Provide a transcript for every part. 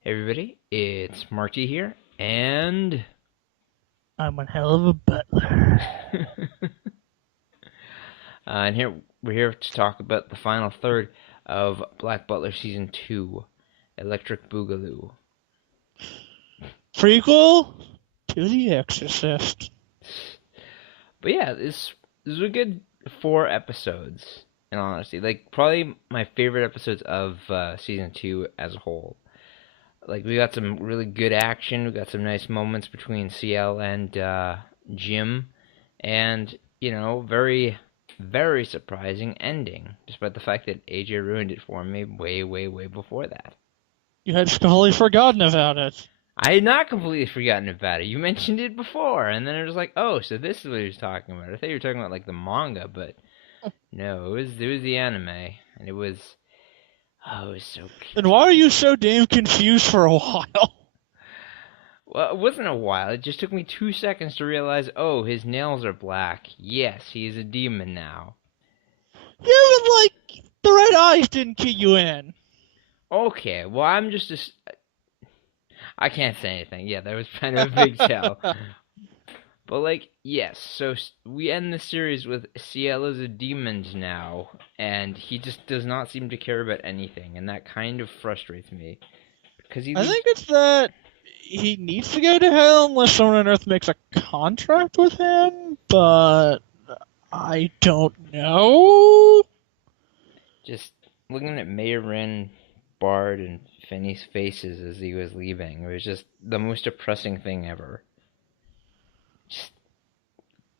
Hey everybody, it's Marty here, and I'm one hell of a butler. and here we're here to talk about the final third of Black Butler season 2, Electric Boogaloo. Prequel to The Exorcist. But yeah, this was a good 4 episodes. In all honesty, like probably my favorite episodes of season 2 as a whole. Like we got some really good action, we got some nice moments between CL and Jim, and very very surprising ending, despite the fact that AJ ruined it for me way, way, way before that. You had totally forgotten about it. I had not completely forgotten about it. You mentioned it before, and then it was like, oh, so this is what he was talking about. I thought you were talking about like the manga, but no, it was the anime, and it was so Then why are you so damn confused for a while? well, it wasn't a while. It just took me 2 seconds to realize, oh, his nails are black. Yes, he is a demon now. Yeah, but the red eyes didn't key you in. Okay, well, I can't say anything. Yeah, that was kind of a big tell. But, like, yes, so we end the series with Ciel as a demon now, and he just does not seem to care about anything, and that kind of frustrates me. Because he I leaves. think it's that he needs to go to hell unless someone on Earth makes a contract with him, but I don't know. Just looking at Mayorin, Bard, and Finney's faces as he was leaving, it was just the most depressing thing ever. Just,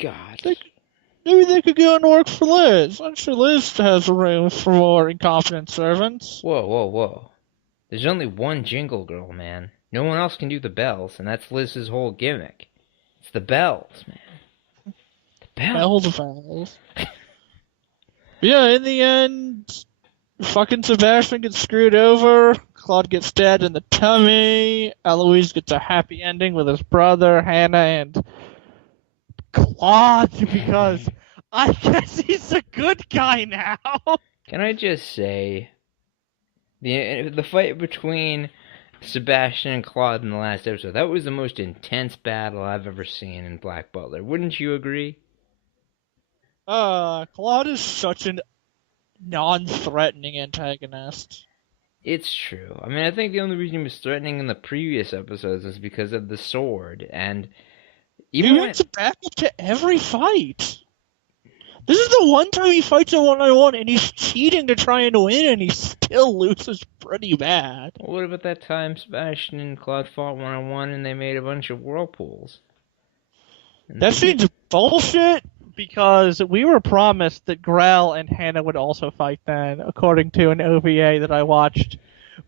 God. They, Maybe they could go and work for Liz. I'm sure Liz has room for more incompetent servants. Whoa, whoa, whoa. There's only one Jingle Girl, man. No one else can do the bells, and that's Liz's whole gimmick. It's the bells, man. The Hell the bells. bells. Yeah, in the end, fucking Sebastian gets screwed over. Claude gets stabbed in the tummy. Alois gets a happy ending with his brother, Hannah, and Claude because I guess he's a good guy now. Can I just say, the fight between Sebastian and Claude in the last episode, that was the most intense battle I've ever seen in Black Butler. Wouldn't you agree? Claude is such a non-threatening antagonist. It's true. I mean, I think the only reason he was threatening in the previous episodes is because of the sword, and He even when wants to back up to every fight. This is the one time he fights a one-on-one, and he's cheating to try and win, and he still loses pretty bad. what about that time Sebastian and Claude fought 1-on-1 and they made a bunch of whirlpools? That And seems bullshit because we were promised that Grell and Hannah would also fight then, according to an OVA that I watched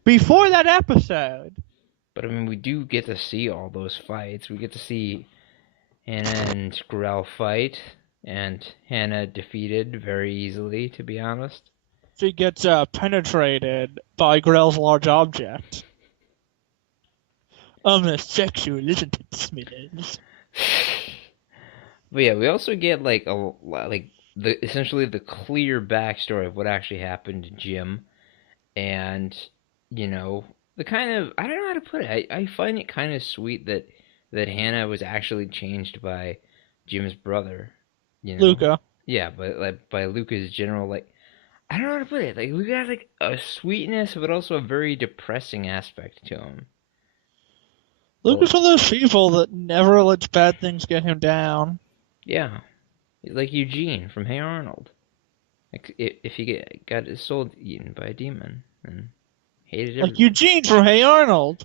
before that episode. but I mean, we do get to see all those fights. We get to see Hannah and Grell fight, and Hannah defeated very easily, to be honest. She gets penetrated by Grell's large object. Sexual, isn't it, Smithers? But yeah, we also get like the essentially the clear backstory of what actually happened to Jim, and you know the kind of I don't know how to put it. I find it kind of sweet that Hannah was actually changed by Jim's brother. You know, Luca. yeah, but like by Luca's general like I don't know how to put it. Like Luca has like a sweetness, but also a very depressing aspect to him. Well, Luca's one of those people that never lets bad things get him down. yeah, he's like Eugene from Hey Arnold. Like if he got his soul eaten by a demon and hated Like everybody. Eugene from Hey Arnold.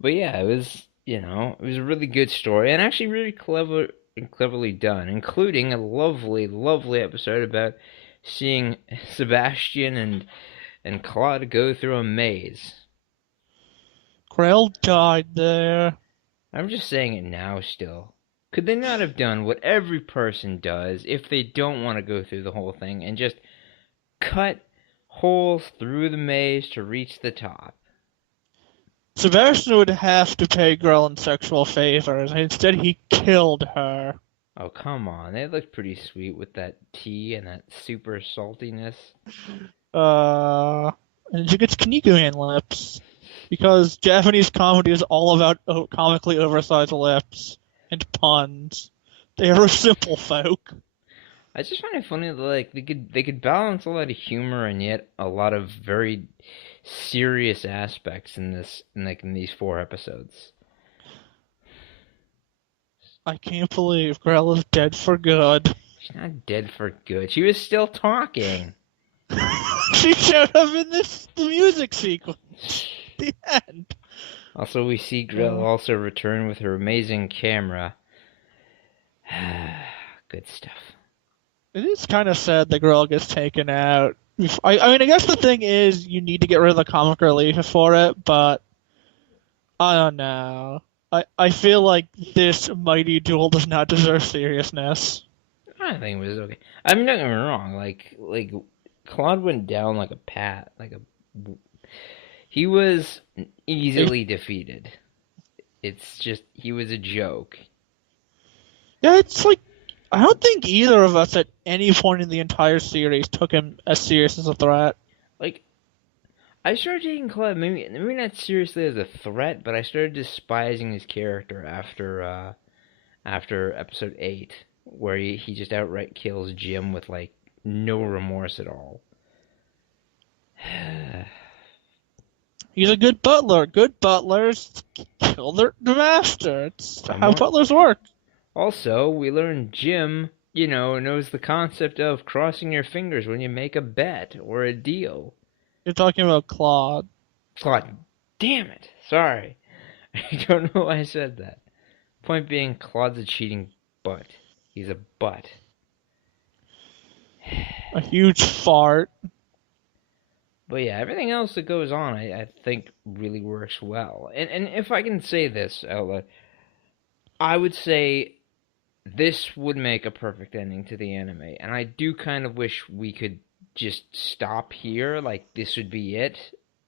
But yeah, it was a really good story and actually really clever and cleverly done, including a lovely, lovely episode about seeing Sebastian and Claude go through a maze. Grell died there. I'm just saying it now still. Could they not have done what every person does if they don't want to go through the whole thing and just cut holes through the maze to reach the top? Sebastian would have to pay Grell in sexual favors, and instead he killed her. Oh, come on. They looked pretty sweet with that tea and that super saltiness. Uh, and she gets Kinikuman lips. Because Japanese comedy is all about comically oversized lips and puns. They are simple folk. I just find it funny that like they could balance a lot of humor and yet a lot of very serious aspects in these 4 episodes. I can't believe Grell is dead for good. She's not dead for good. She was still talking. She showed up in the music sequence. The end. Also, we see Grell also return with her amazing camera. Good stuff. It is kind of sad that Grell gets taken out. I mean, I guess the thing is you need to get rid of the comic relief for it, but I don't know. I feel like this mighty duel does not deserve seriousness. I think it was okay. I mean, don't get me wrong. Like Claude went down like a pat. He was easily defeated. It's just he was a joke. Yeah, it's like I don't think either of us at any point in the entire series took him as serious as a threat. Like, I started taking Claude maybe not seriously as a threat, but I started despising his character after episode 8, where he just outright kills Jim with like no remorse at all. He's a good butler. Good butlers kill the master. It's how butlers work. Also, we learned Jim, knows the concept of crossing your fingers when you make a bet or a deal. You're talking about Claude. Claude, damn it. Sorry. I don't know why I said that. Point being, Claude's a cheating butt. He's a butt. A huge fart. But yeah, everything else that goes on, I think, really works well. And if I can say this out loud, I would say this would make a perfect ending to the anime. And I do kind of wish we could just stop here, like this would be it.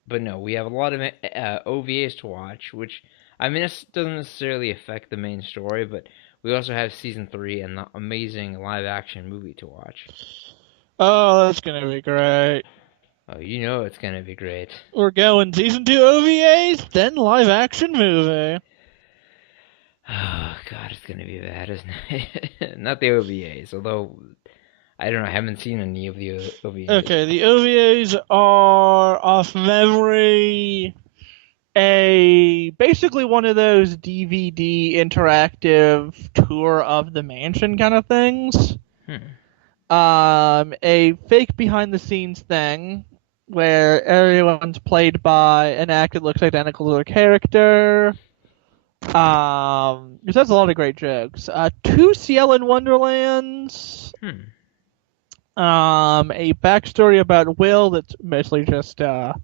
But no, we have a lot of OVAs to watch, which, I mean, this doesn't necessarily affect the main story, but we also have Season 3 and the amazing live-action movie to watch. Oh, that's gonna be great. Oh, you know it's gonna be great. We're going Season 2 OVAs, then live-action movie. Oh, God, it's gonna be bad, isn't it? Not the OVAs, although, I don't know, I haven't seen any of the OVAs. Okay, the OVAs are, off memory, basically one of those DVD interactive tour of the mansion kind of things. A fake behind-the-scenes thing where everyone's played by an actor that looks identical to their character. Because that's a lot of great jokes. 2 Ciel in Wonderlands. A backstory about Will that's mostly just an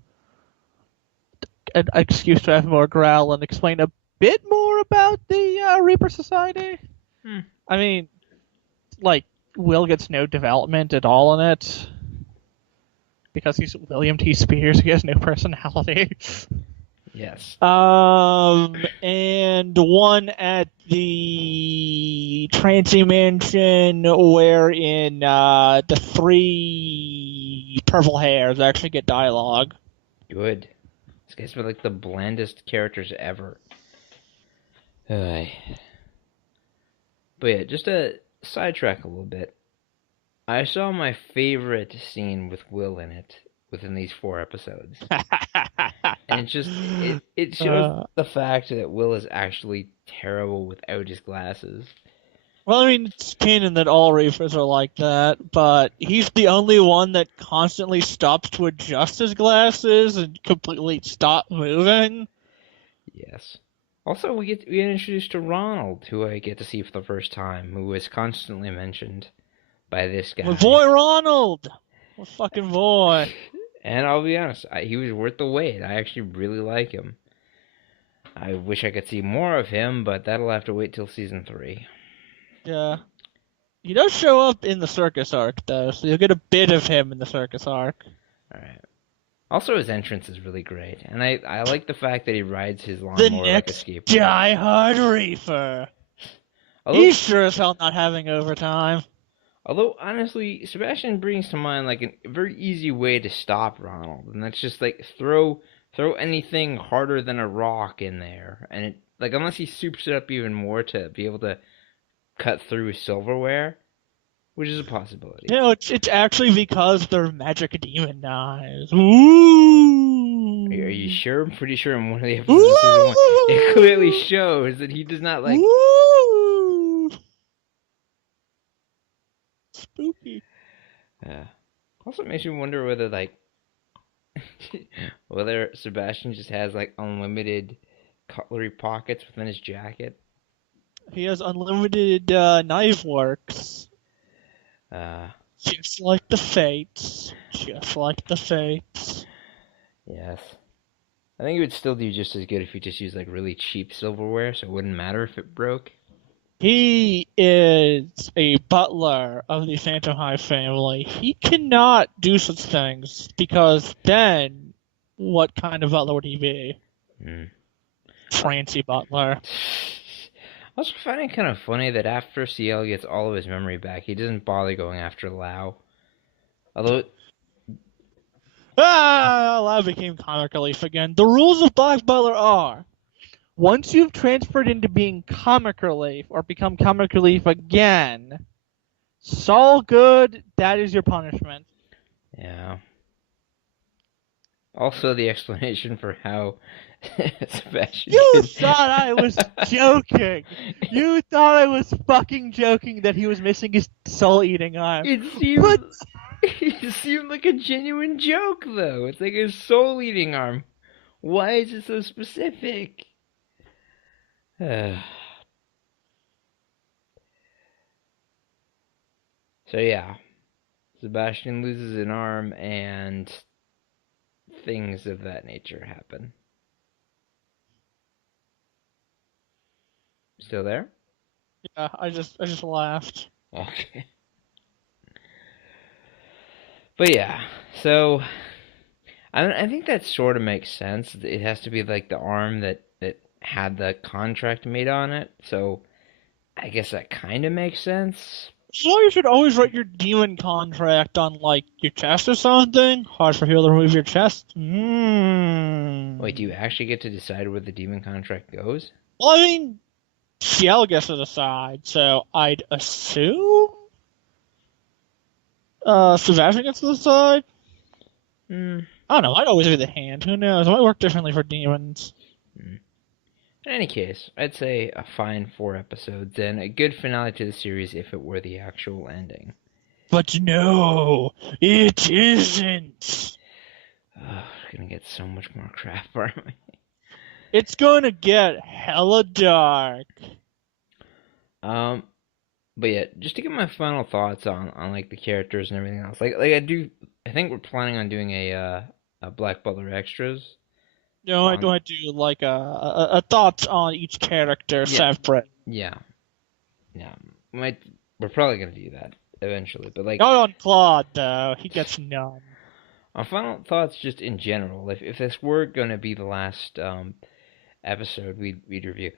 excuse to have more Grell and explain a bit more about the Reaper Society. I mean, like, Will gets no development at all in it. Because he's William T. Spears, he has no personality. Yes. And one at the Trancy Mansion wherein the 3 purple hairs actually get dialogue. Good. These guys were like the blandest characters ever. But yeah, just to sidetrack a little bit. I saw my favorite scene with Will in it within these 4 episodes. And it shows the fact that Will is actually terrible without his glasses. Well, I mean, it's canon that all Reapers are like that, but he's the only one that constantly stops to adjust his glasses and completely stop moving. Yes. Also, we get introduced to Ronald, who I get to see for the first time, who is constantly mentioned by this guy. My boy Ronald! What fucking boy. And I'll be honest, he was worth the wait. I actually really like him. I wish I could see more of him, but that'll have to wait till Season 3. Yeah. He does show up in the circus arc, though, so you'll get a bit of him in the circus arc. Alright. Also, his entrance is really great, and I like the fact that he rides his lawnmower like a skateboard. The next Die Hard Reaper! He's sure as hell not having overtime. Although, honestly, Sebastian brings to mind like a very easy way to stop Ronald, and that's just like throw anything harder than a rock in there, and it like unless he soups it up even more to be able to cut through silverware, which is a possibility. No, it's actually because they're magic demon knives. Ooh. Are you sure? I'm pretty sure in one of the episodes of season one, it Ooh. clearly shows that he does not like. Ooh. Spooky. Also makes me wonder whether like whether Sebastian just has like unlimited cutlery pockets within his jacket. He has unlimited knife works. Uh, Just like the Fates. Just like the Fates. yes. I think it would still do just as good if you just used like really cheap silverware, so it wouldn't matter if it broke. He is a butler of the Phantom Hive family. He cannot do such things because then what kind of butler would he be? Trancy butler. I also find it kind of funny that after CL gets all of his memory back, he doesn't bother going after Lau. Although, Lau became comic relief again. The rules of Black Butler are: once you've transferred into being comic relief or become comic relief again, it's all good. That is your punishment. yeah. Also, the explanation for how Sebastian. You thought I was joking. You thought I was fucking joking that he was missing his soul-eating arm. It seemed like a genuine joke, though. It's like a soul-eating arm. Why is it so specific? So yeah, Sebastian loses an arm and things of that nature happen. Still there? Yeah, I just laughed. Okay. But yeah, so I think that sort of makes sense. It has to be like the arm that had the contract made on it. So I guess that kind of makes sense. So you should always write your demon contract on, like, your chest or something. Hard for people to remove your chest. Wait, do you actually get to decide where the demon contract goes? Well, I mean, Ciel gets to decide, so I'd assume Sebastian gets to decide. I don't know. I'd always be the hand. Who knows? It might work differently for demons. In any case, I'd say a fine 4 episodes and a good finale to the series if it were the actual ending. But no, it isn't. We're gonna get so much more crap, aren't we? It's gonna get hella dark. But yeah, just to get my final thoughts on like the characters and everything else. Like I think we're planning on doing a Black Butler extras. No, I do like a thoughts on each character separate. Yeah. We're probably gonna do that eventually, but like not on Claude though. He gets none. Our final thoughts, just in general. If this were gonna be the last episode we'd review,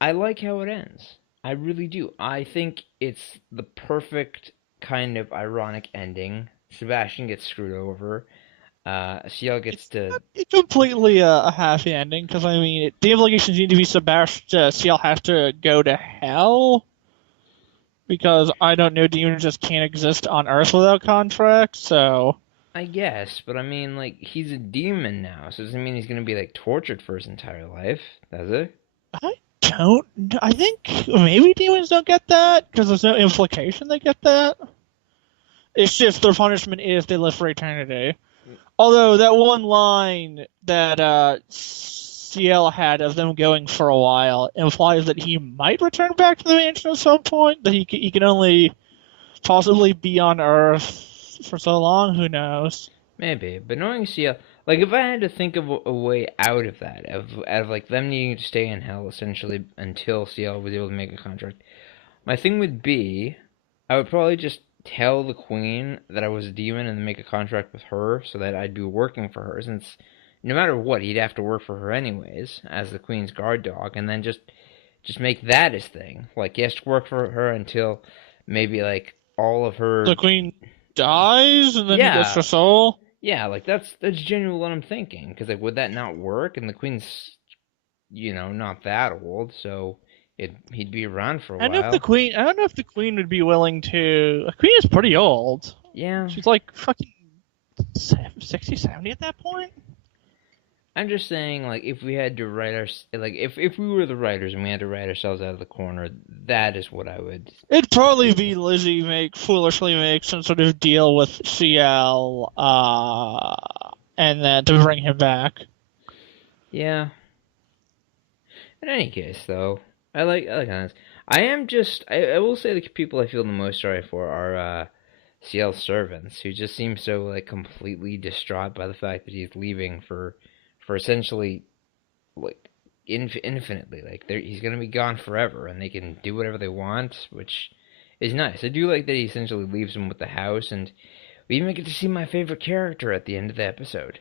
I like how it ends. I really do. I think it's the perfect kind of ironic ending. Sebastian gets screwed over. Ciel gets to... It's completely a happy ending, because, I mean, the implications need to be Sebastian, Ciel has to go to hell, because I don't know, demons just can't exist on Earth without contracts, so... I guess, but I mean, like, he's a demon now, so it doesn't mean he's gonna be, like, tortured for his entire life, does it? I think maybe demons don't get that, because there's no implication they get that. It's just their punishment is they live for eternity. Although that one line that Ciel had of them going for a while implies that he might return back to the mansion at some point, that he can only possibly be on Earth for so long, who knows? Maybe, but knowing Ciel, like, if I had to think of a way out of that, out of like them needing to stay in hell essentially until Ciel was able to make a contract, my thing would be, I would probably just tell the queen that I was a demon and make a contract with her so that I'd be working for her, since no matter what, he'd have to work for her anyways as the queen's guard dog, and then just make that his thing. Like, he has to work for her until maybe like all of her. The queen dies, and then he gets her Yeah, soul. yeah, like that's genuinely what I'm thinking. Because like, would that not work? And the queen's, not that old, so he'd be around for a while. I don't know if the queen would be willing to. The queen is pretty old. Yeah, She's like fucking 60, 70 at that point. I'm just saying, like, if we had to write our, like, if we were the writers and we had to write ourselves out of the corner, that is what I would. It'd probably be Lizzie foolishly make some sort of deal with CL, and then to bring him back. Yeah. In any case, though, I like Hans. I will say the people I feel the most sorry for are CL's servants, who just seem so like completely distraught by the fact that he's leaving for essentially like infinitely. Like he's gonna be gone forever, and they can do whatever they want, which is nice. I do like that he essentially leaves him with the house, and we even get to see my favorite character at the end of the episode.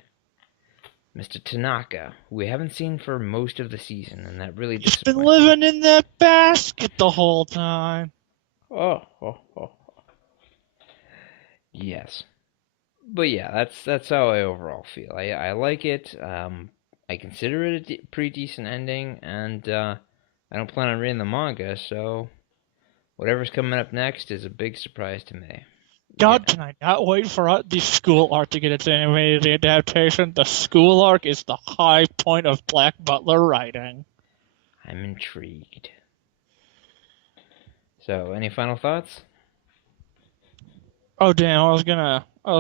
Mr. Tanaka, who we haven't seen for most of the season, and that really He's been disappoints living in that basket the whole time. me. Oh. Yes. But yeah, that's how I overall feel. I like it. I consider it a pretty decent ending, and I don't plan on reading the manga, so whatever's coming up next is a big surprise to me. God, Yeah, can I not wait for the school arc to get its animated adaptation? The school arc is the high point of Black Butler writing. I'm intrigued. So, any final thoughts? Oh damn! I was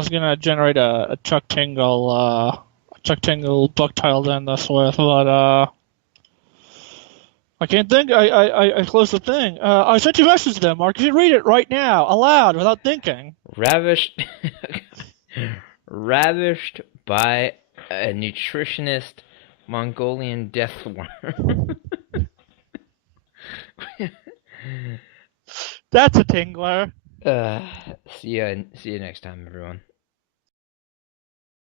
gonna generate a Chuck Tingle book title to end this with, but I can't think. I closed the thing. I sent you a message then, Mark. You should read it right now, aloud, without thinking. Ravished, ravished by a nutritionist Mongolian deathworm. That's a tingler. See you next time, everyone.